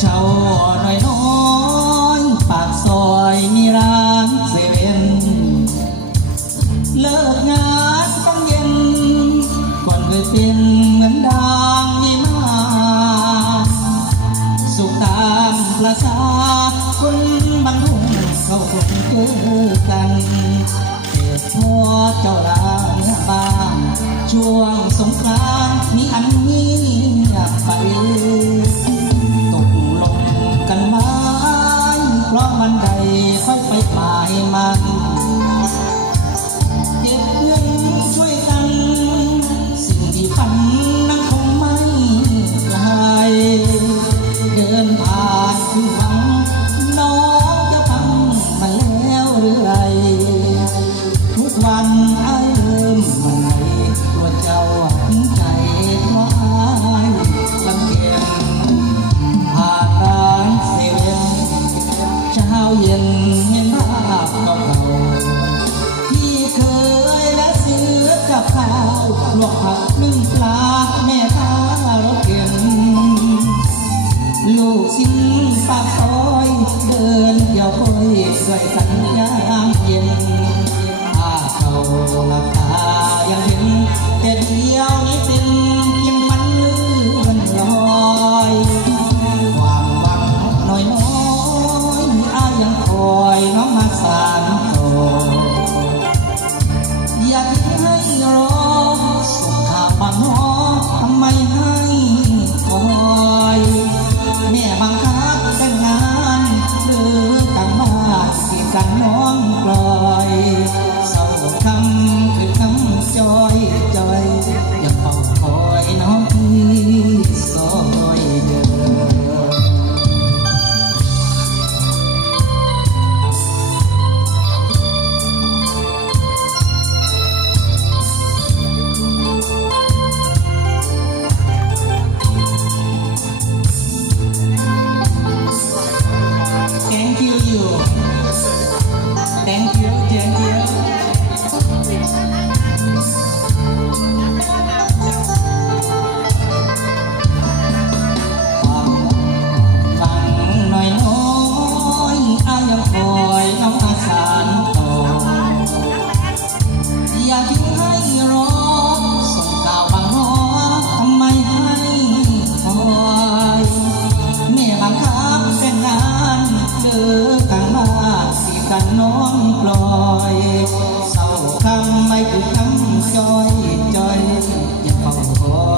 เช่าน้อยน้อยปากซอยมีร้านเซเว่นเลิกงานต้องเย็นก่อนเคยเป็นเหมือนดางยี่มาสุขตามประสาคนบางทุ่งเขาคงเจอกันเหตุเพราะเจ้าลาเนื้อบ้านช่วงสงกรานต์มีอัน ด้วยสัญญาเย็นถ้าเขาหลับตายังเห็นแต่เดียวนี้เป็นเพียงมันเลื่อนลอยความหวังน้อยน้อยอายังคอยน้องมาสาน ใจยังเฝ้าคอยน้องที่ อยากให้รอส่งข่าวบางหอทำไมให้คอยแม่บังคับเป็นนานเดือกลางบ้านสิกันน้องปล่อยเศร้าคำไม่คือคำจอยจอยอย่าเฝ้าคอย